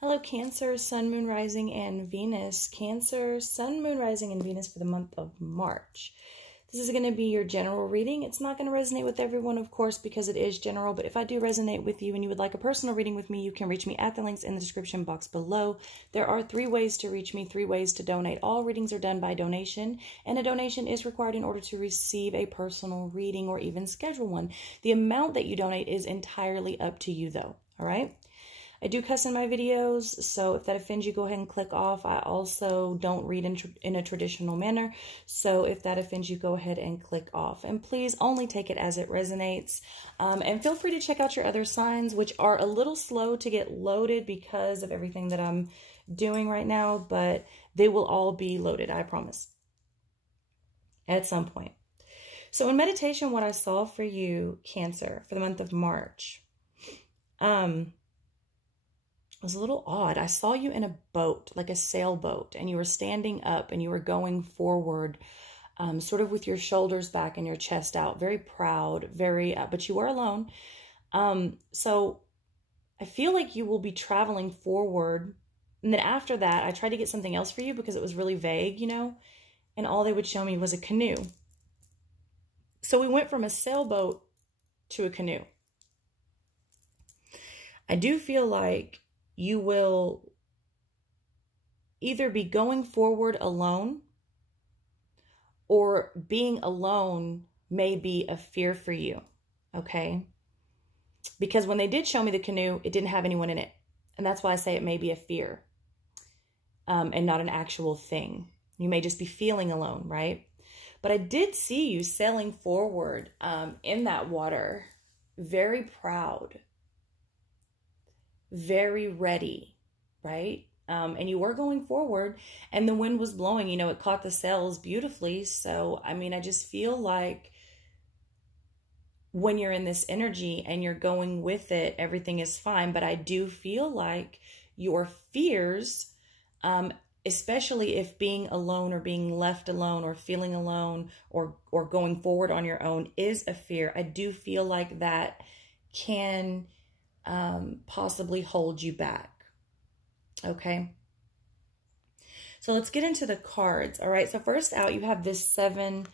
Hello, Cancer, Sun, Moon, Rising, and Venus. Cancer, Sun, Moon, Rising, and Venus for the month of March. This is going to be your general reading. It's not going to resonate with everyone, of course, because it is general. But if I do resonate with you and you would like a personal reading with me, you can reach me at the links in the description box below. There are 3 ways to reach me, 3 ways to donate. All readings are done by donation, and a donation is required in order to receive a personal reading or even schedule one. The amount that you donate is entirely up to you, though. All right? I do cuss in my videos, so if that offends you, go ahead and click off. I also don't read in a traditional manner, so if that offends you, go ahead and click off. And please only take it as it resonates. And feel free to check out your other signs, which are a little slow to get loaded because of everything that I'm doing right now, but they will all be loaded, I promise, at some point. So in meditation, what I saw for you, Cancer, for the month of March, it was a little odd. I saw you in a boat, like a sailboat, and you were standing up and you were going forward, sort of with your shoulders back and your chest out, very proud, but you were alone. So I feel like you will be traveling forward. And then after that, I tried to get something else for you because it was really vague, you know, and all they would show me was a canoe. So we went from a sailboat to a canoe. I do feel like you will either be going forward alone, or being alone may be a fear for you, okay? Because when they did show me the canoe, it didn't have anyone in it. And that's why I say it may be a fear and not an actual thing. You may just be feeling alone, right? But I did see you sailing forward in that water, very proud, very ready, right? And you were going forward and the wind was blowing, you know, it caught the sails beautifully. So, I mean, I just feel like when you're in this energy and you're going with it, everything is fine. But I do feel like your fears, especially if being alone or being left alone or feeling alone or going forward on your own is a fear. I do feel like that can possibly hold you back. Okay. So let's get into the cards. All right. So first out, you have this 7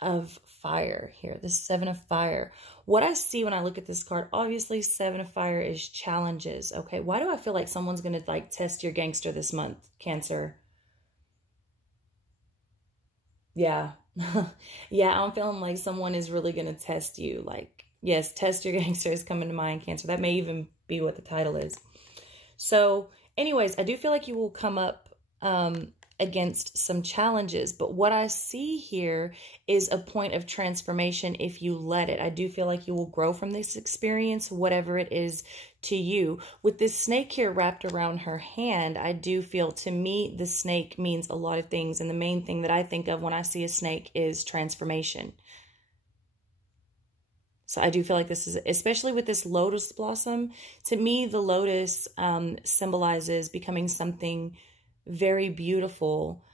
of fire here, this 7 of fire. What I see when I look at this card, obviously 7 of fire is challenges. Okay. Why do I feel like someone's going to like test your gangster this month, Cancer? Yeah. Yeah. I'm feeling like someone is really going to test you. Like, yes, test your gangster is coming to mind, Cancer. That may even be what the title is. So anyways, I do feel like you will come up against some challenges. But what I see here is a point of transformation if you let it. I do feel like you will grow from this experience, whatever it is to you. With this snake here wrapped around her hand, I do feel, to me, the snake means a lot of things. And the main thing that I think of when I see a snake is transformation. So I do feel like this is, especially with this lotus blossom, to me, the lotus symbolizes becoming something very beautiful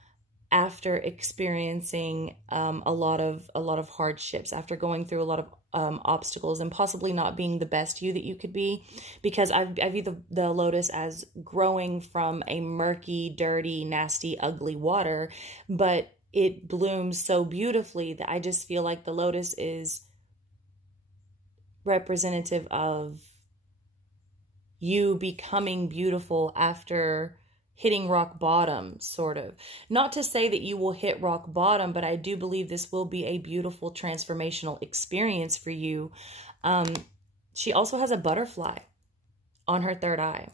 after experiencing a lot of hardships, after going through a lot of obstacles and possibly not being the best you that you could be. Because I view the lotus as growing from a murky, dirty, nasty, ugly water, but it blooms so beautifully that I just feel like the lotus is representative of you becoming beautiful after hitting rock bottom, sort of. Not to say that you will hit rock bottom, but I do believe this will be a beautiful transformational experience for you. She also has a butterfly on her 3rd eye.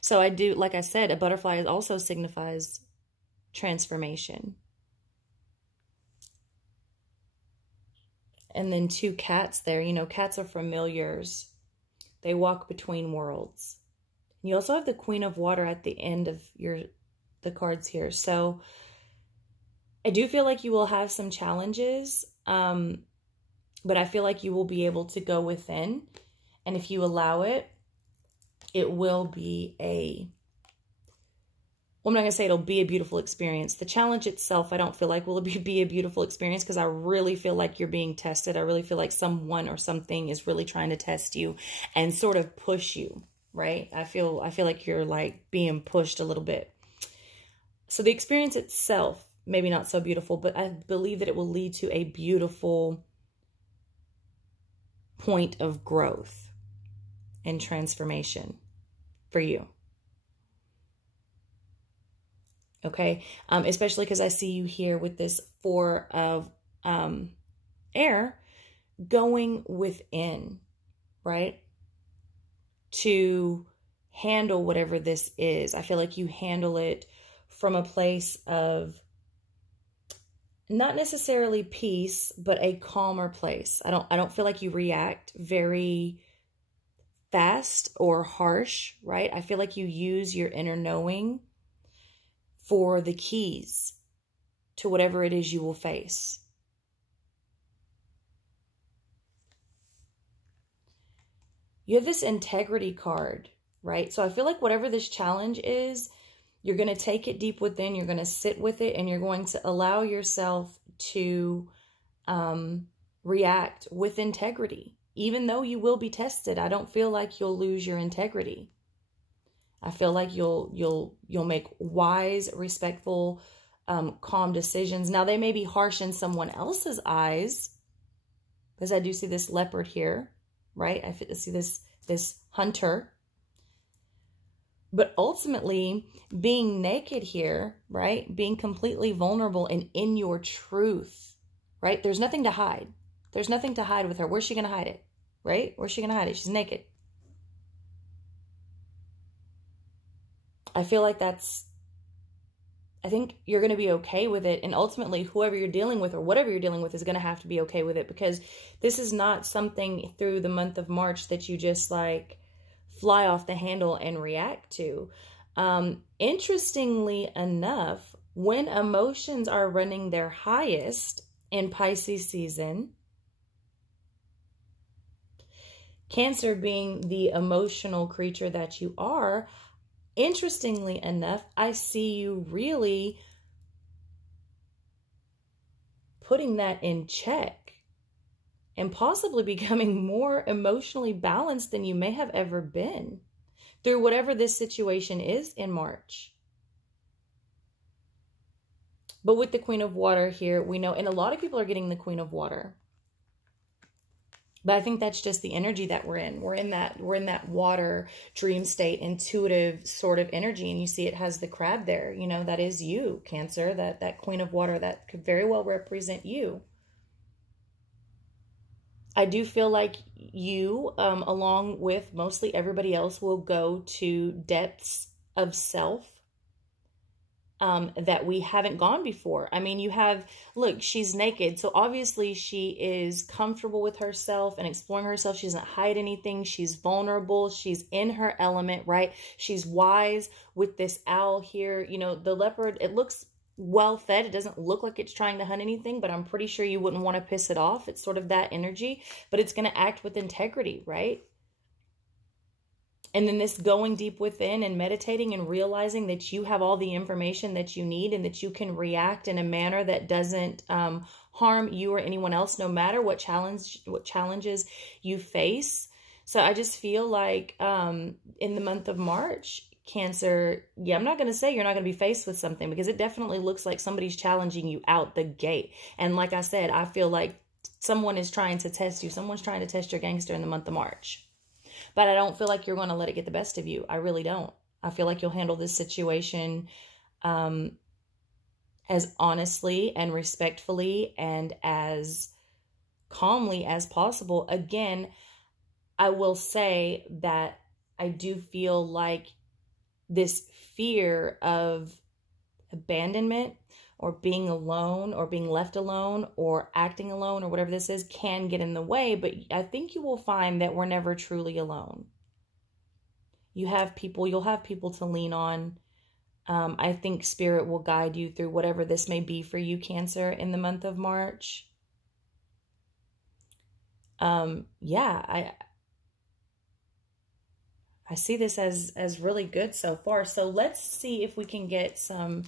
So I do, like I said, a butterfly also signifies transformation. And then 2 cats there. You know, cats are familiars. They walk between worlds. You also have the Queen of Water at the end of the cards here. So I do feel like you will have some challenges, but I feel like you will be able to go within. And if you allow it, it will be well, I'm not going to say it'll be a beautiful experience. The challenge itself, I don't feel like will be a beautiful experience because I really feel like you're being tested. I really feel like someone or something is really trying to test you and sort of push you. right? I feel like you're like being pushed a little bit. So the experience itself, maybe not so beautiful, but I believe that it will lead to a beautiful point of growth and transformation for you. Okay, especially because I see you here with this 4 of air going within, right? To handle whatever this is. I feel like you handle it from a place of not necessarily peace, but a calmer place. I don't feel like you react very fast or harsh, right? I feel like you use your inner knowing for the keys to whatever it is you will face. You have this integrity card, right? So I feel like whatever this challenge is, you're going to take it deep within, you're going to sit with it, and you're going to allow yourself to react with integrity. Even though you will be tested, I don't feel like you'll lose your integrity. I feel like you'll make wise, respectful, calm decisions. Now, they may be harsh in someone else's eyes, because I do see this leopard here, right? I see this hunter. But ultimately, being naked here, right? Being completely vulnerable and in your truth, right? There's nothing to hide. There's nothing to hide with her. Where's she going to hide it, right? Where's she going to hide it? She's naked. I feel like I think you're going to be okay with it. And ultimately, whoever you're dealing with or whatever you're dealing with is going to have to be okay with it, because this is not something through the month of March that you just like fly off the handle and react to. Interestingly enough, when emotions are running their highest in Pisces season, Cancer being the emotional creature that you are, interestingly enough, I see you really putting that in check and possibly becoming more emotionally balanced than you may have ever been through whatever this situation is in March. But with the Queen of Water here, we know, and a lot of people are getting the Queen of Water. But I think that's just the energy that we're in. We're in that water dream state, intuitive sort of energy. And you see it has the crab there. You know, that is you, Cancer, that Queen of Water, that could very well represent you. I do feel like you, along with mostly everybody else, will go to depths of self that we haven't gone before. I mean, you have, look, she's naked. So obviously she is comfortable with herself and exploring herself. She doesn't hide anything. She's vulnerable. She's in her element, right? She's wise with this owl here. You know, the leopard, it looks well fed. It doesn't look like it's trying to hunt anything, but I'm pretty sure you wouldn't want to piss it off. It's sort of that energy, but it's going to act with integrity, right? And then this going deep within and meditating and realizing that you have all the information that you need and that you can react in a manner that doesn't harm you or anyone else, no matter what challenges you face. So I just feel like in the month of March, Cancer, yeah, I'm not going to say you're not going to be faced with something, because it definitely looks like somebody's challenging you out the gate. And like I said, I feel like someone is trying to test you. Someone's trying to test your gangster in the month of March. But I don't feel like you're going to let it get the best of you. I really don't. I feel like you'll handle this situation as honestly and respectfully and as calmly as possible. Again, I will say that I do feel like this fear of abandonment or being alone or being left alone or acting alone or whatever this is can get in the way. But I think you will find that we're never truly alone. You'll have people to lean on. I think Spirit will guide you through whatever this may be for you, Cancer, in the month of March. Yeah, I see this as really good so far. So let's see if we can get some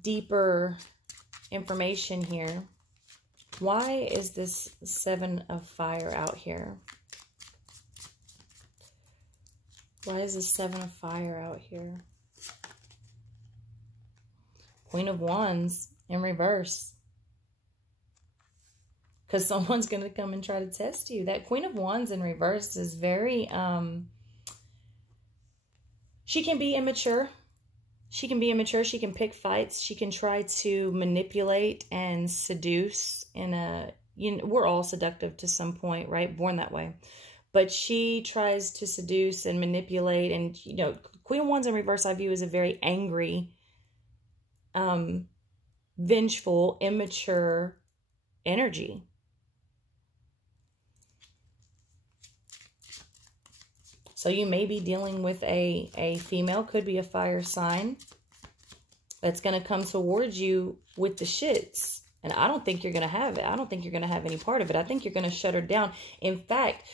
deeper information here. Why is this 7 of Fire out here? Why is the Seven of Fire out here? Queen of Wands in reverse. Because someone's going to come and try to test you. That Queen of Wands in reverse is very, she can be immature. She can be immature. She can pick fights. She can try to manipulate and seduce in a, you know, we're all seductive to some point, right? Born that way. But she tries to seduce and manipulate. And, you know, Queen of Wands in reverse I view as a very angry, vengeful, immature energy. So you may be dealing with a female, could be a fire sign, that's going to come towards you with the shits. And I don't think you're going to have it. I don't think you're going to have any part of it. I think you're going to shut her down. In fact,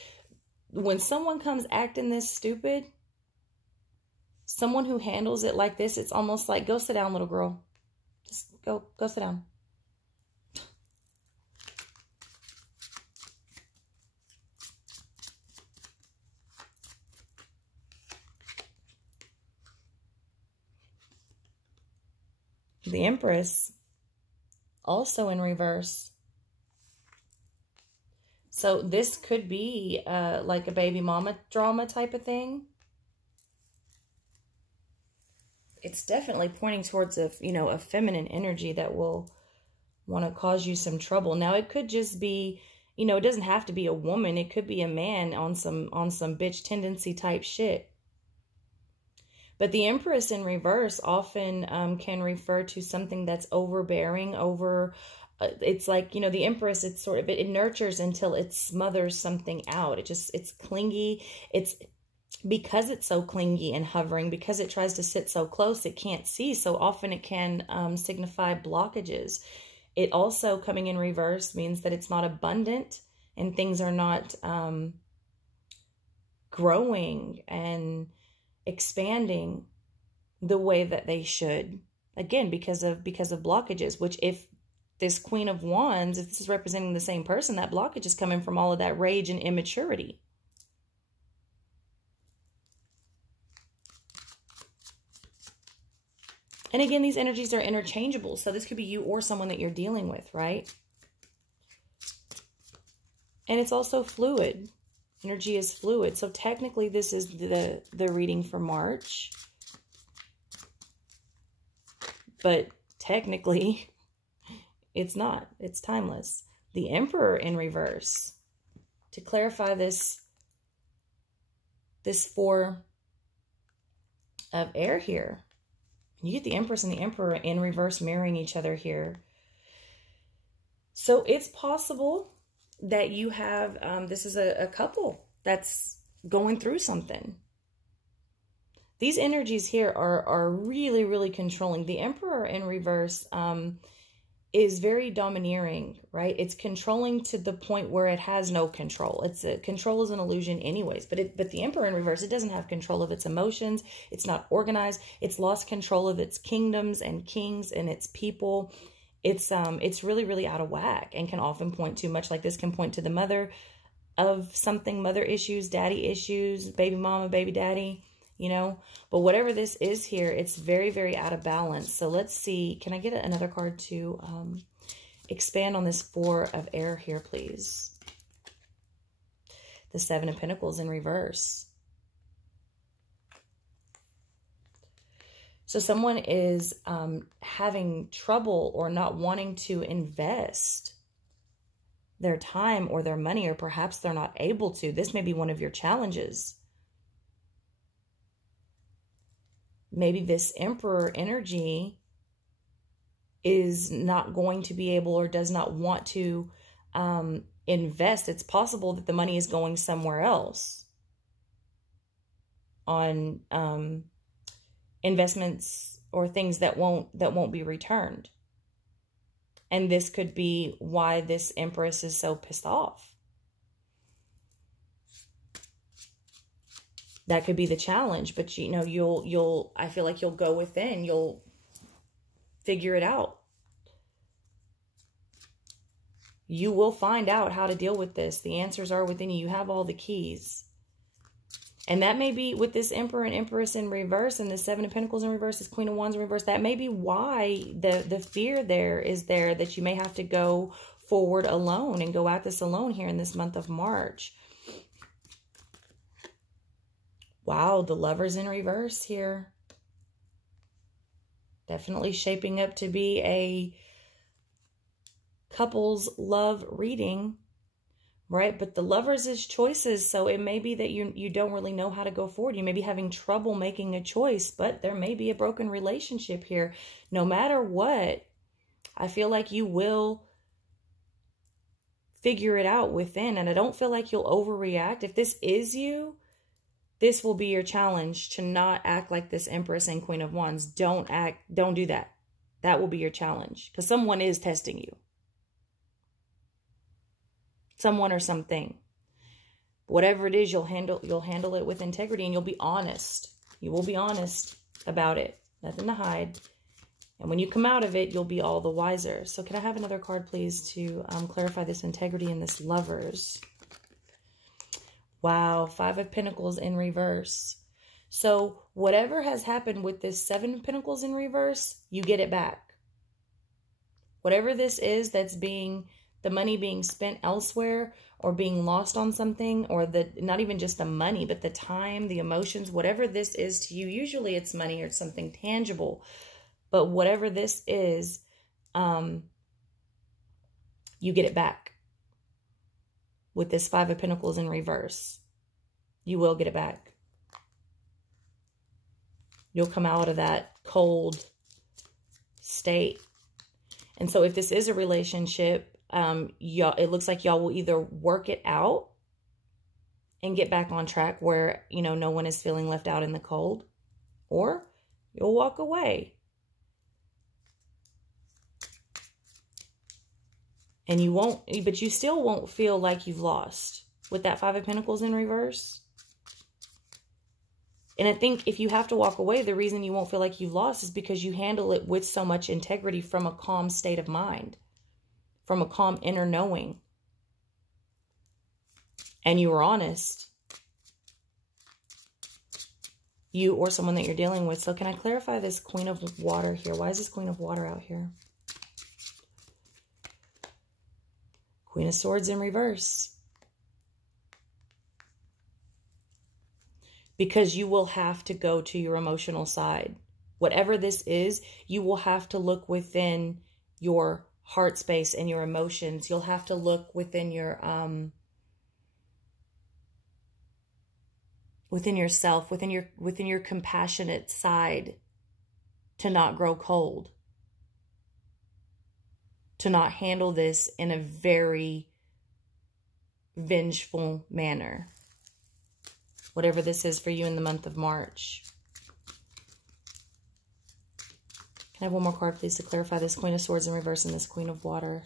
when someone comes acting this stupid, someone who handles it like this, it's almost like, go sit down, little girl. Just go sit down. The Empress, also in reverse. So this could be like a baby mama drama type of thing. It's definitely pointing towards a, you know, a feminine energy that will want to cause you some trouble. Now, it could just be, you know, it doesn't have to be a woman. It could be a man on some bitch tendency type shit. But the Empress in reverse often can refer to something that's overbearing, it's like, you know, the Empress, it's sort of, it nurtures until it smothers something out. It's clingy. It's because it's so clingy and hovering, because it tries to sit so close, it can't see. So often it can signify blockages. It also, coming in reverse, means that it's not abundant and things are not growing and expanding the way that they should, again because of blockages. Which, if this Queen of Wands, if this is representing the same person, that blockage is coming from all of that rage and immaturity. And again, these energies are interchangeable, so this could be you or someone that you're dealing with, right? And it's also fluid. Energy is fluid. So technically this is the reading for March. But technically it's not. It's timeless. The Emperor in reverse. To clarify this Four of Air here. You get the Empress and the Emperor in reverse mirroring each other here. So it's possible that you have, this is a couple that's going through something. These energies here are really, really controlling. The Emperor in reverse is very domineering, right? It's controlling to the point where it has no control. Control is an illusion anyways, but the Emperor in reverse, it doesn't have control of its emotions. It's not organized. It's lost control of its kingdoms and kings and its people. It's really, really out of whack and can often point to, much like this can point to the mother of something, mother issues, daddy issues, baby mama, baby daddy, you know. But whatever this is here, it's very, very out of balance. So let's see. Can I get another card to expand on this Four of Air here, please? The Seven of Pentacles in reverse. So someone is having trouble or not wanting to invest their time or their money, or perhaps they're not able to. This may be one of your challenges. Maybe this Emperor energy is not going to be able or does not want to invest. It's possible that the money is going somewhere else on investments or things that won't be returned. And this could be why this Empress is so pissed off. That could be the challenge, but you know, I feel like you'll go within, you'll figure it out. You will find out how to deal with this. The answers are within you. You have all the keys. And that may be with this Emperor and Empress in reverse and the Seven of Pentacles in reverse, this Queen of Wands in reverse. That may be why the fear there is there, that you may have to go forward alone and go at this alone here in this month of March. Wow, the Lovers in reverse here. Definitely shaping up to be a couples love reading, right? But the Lovers is choices, so it may be that you don't really know how to go forward. You may be having trouble making a choice, but there may be a broken relationship here. No matter what, I feel like you will figure it out within, and I don't feel like you'll overreact. If this is you, this will be your challenge, to not act like this Empress and Queen of Wands. Don't do that. That will be your challenge, because someone is testing you. Someone or something. Whatever it is, you'll handle it with integrity, and you'll be honest. You will be honest about it. Nothing to hide. And when you come out of it, you'll be all the wiser. So can I have another card, please, to clarify this integrity in this Lovers? Wow, Five of Pentacles in reverse. So whatever has happened with this Seven of Pentacles in reverse, you get it back. Whatever this is that's the money being spent elsewhere or being lost on something, or not even just the money, but the time, the emotions, whatever this is to you. Usually it's money or it's something tangible. But whatever this is, you get it back. With this Five of Pentacles in reverse, you will get it back. You'll come out of that cold state. And so if this is a relationship, it looks like y'all will either work it out and get back on track where, no one is feeling left out in the cold, or you'll walk away. And but you still won't feel like you've lost with that Five of Pentacles in reverse. And I think if you have to walk away, the reason you won't feel like you've lost is because you handle it with so much integrity, from a calm state of mind, from a calm inner knowing. And you were honest. You or someone that you're dealing with. So can I clarify this Queen of Water here? Why is this Queen of Water out here? Queen of Swords in reverse. Because you will have to go to your emotional side. Whatever this is, you will have to look within your heart space and your emotions. You'll have to look within your within yourself, within your compassionate side, to not grow cold. To not handle this in a very vengeful manner. Whatever this is for you in the month of March. Can I have one more card, please, to clarify this Queen of Swords in reverse and this Queen of Water?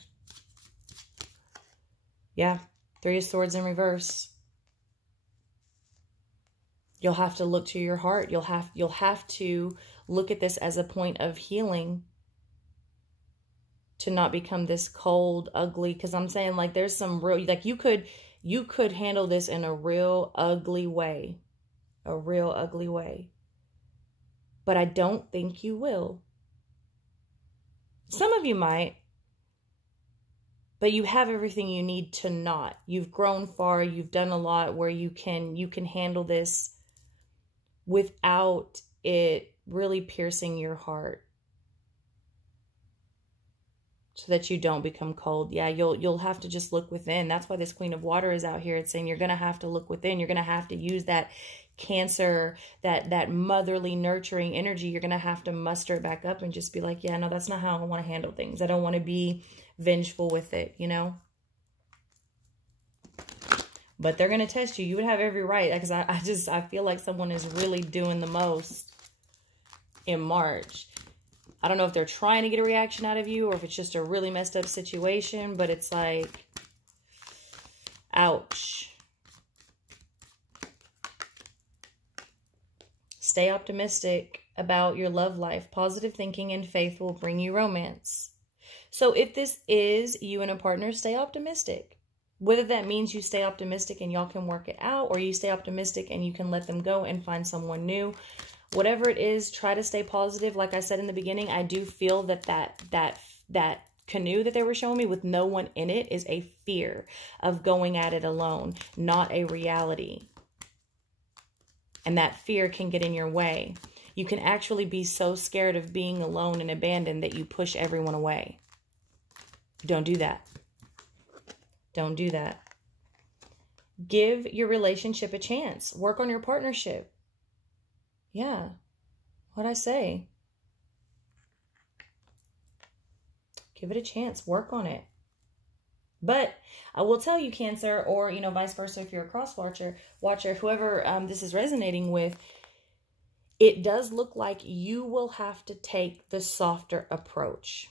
Yeah, Three of Swords in reverse. You'll have to look to your heart. You'll have to look at this as a point of healing, to not become this cold, ugly, because I'm saying, like, there's some real, like, you could handle this in a real ugly way. A real ugly way. But I don't think you will. Some of you might. But you have everything you need to not. You've grown far. You've done a lot where you can handle this without it really piercing your heart. So that you don't become cold. Yeah, you'll have to just look within. That's why this Queen of Water is out here. It's saying you're going to have to look within. You're going to have to use that Cancer, that motherly, nurturing energy. You're going to have to muster it back up and just be like, yeah, no, that's not how I want to handle things. I don't want to be vengeful with it, But they're going to test you. You would have every right, because I feel like someone is really doing the most in March. I don't know if they're trying to get a reaction out of you or if it's just a really messed up situation, but it's like, ouch. Stay optimistic about your love life. Positive thinking and faith will bring you romance. So if this is you and a partner, stay optimistic. Whether that means you stay optimistic and y'all can work it out, or you stay optimistic and you can let them go and find someone new. Whatever it is, try to stay positive. Like I said in the beginning, I do feel that canoe that they were showing me with no one in it is a fear of going at it alone, not a reality. And that fear can get in your way. You can actually be so scared of being alone and abandoned that you push everyone away. Don't do that. Don't do that. Give your relationship a chance. Work on your partnership. Yeah. What'd I say? Give it a chance. Work on it. But I will tell you, Cancer, or, you know, vice versa, if you're a cross watcher, whoever this is resonating with, it does look like you will have to take the softer approach.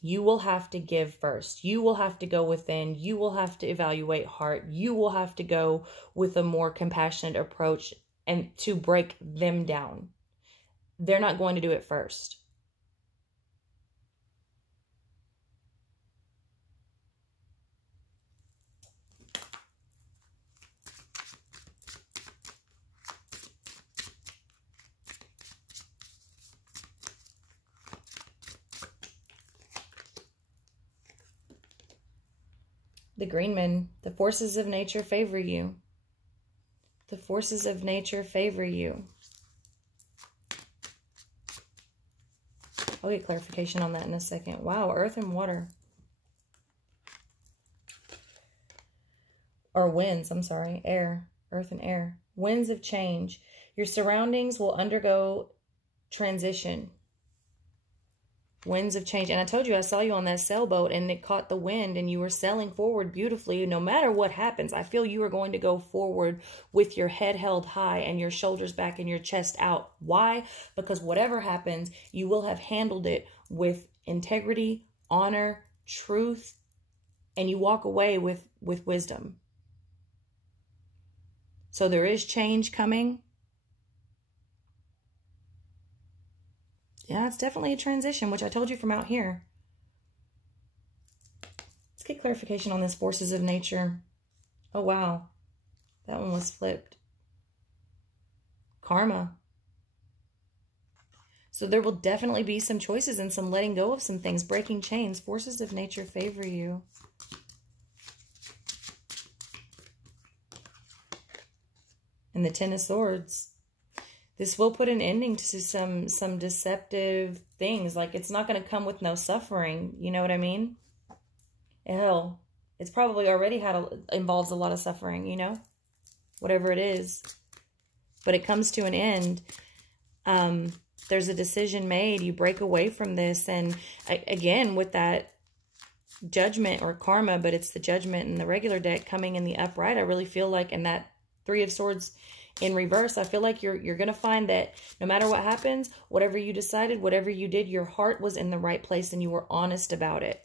You will have to give first. You will have to go within. You will have to evaluate heart. You will have to go with a more compassionate approach and to break them down. They're not going to do it first. The Greenman, the forces of nature favor you. The forces of nature favor you. I'll get clarification on that in a second. Wow, earth and water. Or winds, I'm sorry, air, earth and air. Winds of change. Your surroundings will undergo transition. Winds of change. And I told you, I saw you on that sailboat and it caught the wind and you were sailing forward beautifully. No matter what happens, I feel you are going to go forward with your head held high and your shoulders back and your chest out. Why? Because whatever happens, you will have handled it with integrity, honor, truth, and you walk away with wisdom. So there is change coming. Yeah, it's definitely a transition, which I told you from out here. Let's get clarification on this forces of nature. Oh, wow. That one was flipped. Karma. So there will definitely be some choices and some letting go of some things, breaking chains. Forces of nature favor you. And the Ten of Swords. This will put an ending to some deceptive things. Like, it's not going to come with no suffering. You know what I mean? Hell, it's probably already involves a lot of suffering, you know? Whatever it is. But it comes to an end. There's a decision made. You break away from this. And again, with that judgment or karma, but it's the judgment in the regular deck coming in the upright, I really feel like, and that Three of Swords in reverse, I feel like you're going to find that no matter what happens, whatever you decided, whatever you did, your heart was in the right place and you were honest about it.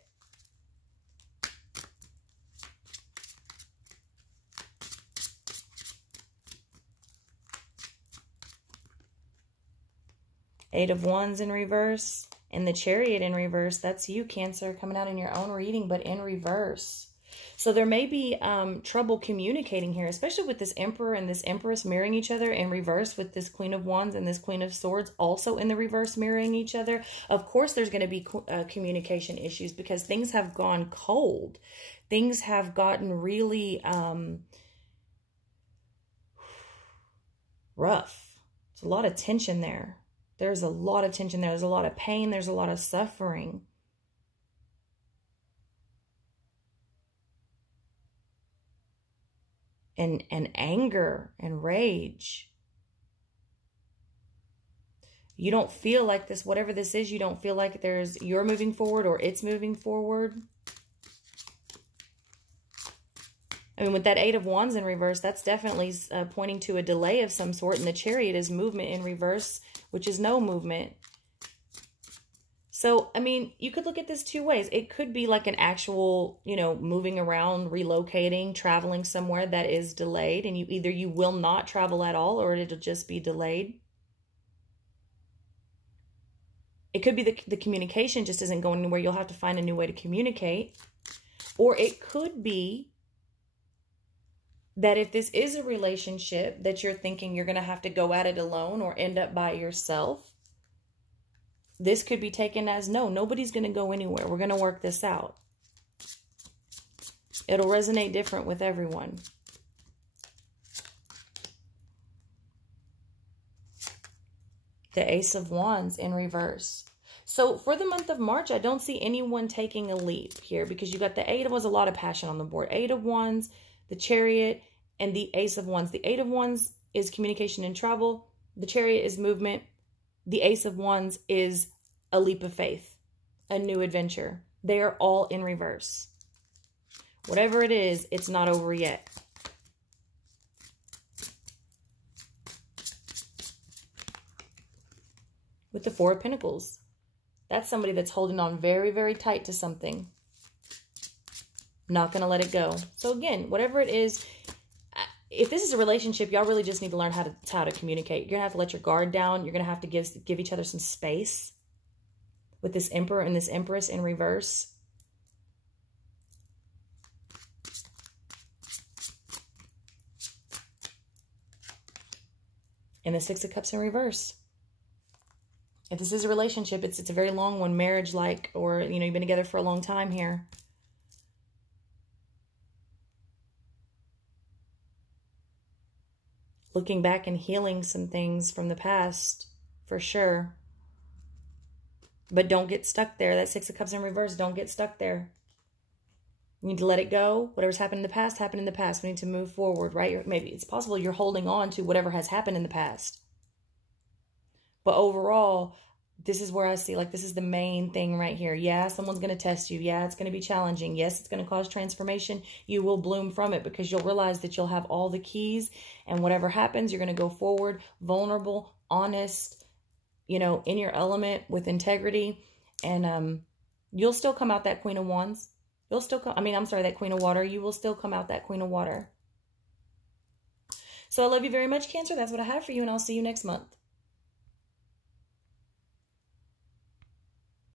Eight of Wands in reverse and the Chariot in reverse. That's you, Cancer, coming out in your own reading, but in reverse. So there may be trouble communicating here, especially with this Emperor and this Empress mirroring each other in reverse, with this Queen of Wands and this Queen of Swords also in the reverse mirroring each other. Of course, there's going to be communication issues because things have gone cold. Things have gotten really rough. There's a lot of tension there. There's a lot of tension there. There's a lot of pain. There's a lot of suffering. And anger and rage. You don't feel like this, whatever this is, you don't feel like you're moving forward or it's moving forward. I mean, with that Eight of Wands in reverse, that's definitely pointing to a delay of some sort. And the Chariot is movement in reverse, which is no movement. So, I mean, you could look at this two ways. It could be like an actual, you know, moving around, relocating, traveling somewhere that is delayed. And either you will not travel at all or it'll just be delayed. It could be the communication just isn't going anywhere. You'll have to find a new way to communicate. Or it could be that if this is a relationship that you're thinking you're going to have to go at it alone or end up by yourself, this could be taken as, no, nobody's going to go anywhere. We're going to work this out. It'll resonate different with everyone. The Ace of Wands in reverse. So for the month of March, I don't see anyone taking a leap here because you got the Eight of Wands, a lot of passion on the board. Eight of Wands, the Chariot, and the Ace of Wands. The Eight of Wands is communication and travel. The Chariot is movement. The Ace of Wands is a leap of faith, a new adventure. They are all in reverse. Whatever it is, it's not over yet. With the Four of Pentacles. That's somebody that's holding on very, very tight to something. Not going to let it go. So again, whatever it is, if this is a relationship, y'all really just need to learn how to communicate. You're going to have to let your guard down. You're going to have to give each other some space. With this Emperor and this Empress in reverse. And the Six of Cups in reverse. If this is a relationship, it's a very long one, marriage-like, or, you know, you've been together for a long time here. Looking back and healing some things from the past, for sure. But don't get stuck there. That Six of Cups in reverse, don't get stuck there. You need to let it go. Whatever's happened in the past, happened in the past. We need to move forward, right? Maybe it's possible you're holding on to whatever has happened in the past. But overall, this is where I see, like, this is the main thing right here. Yeah, someone's going to test you. Yeah, it's going to be challenging. Yes, it's going to cause transformation. You will bloom from it because you'll realize that you'll have all the keys. And whatever happens, you're going to go forward, vulnerable, honest, you know, in your element with integrity. And you'll still come out that Queen of Wands. You'll still come, that Queen of Water. You will still come out that Queen of Water. So I love you very much, Cancer. That's what I have for you, and I'll see you next month.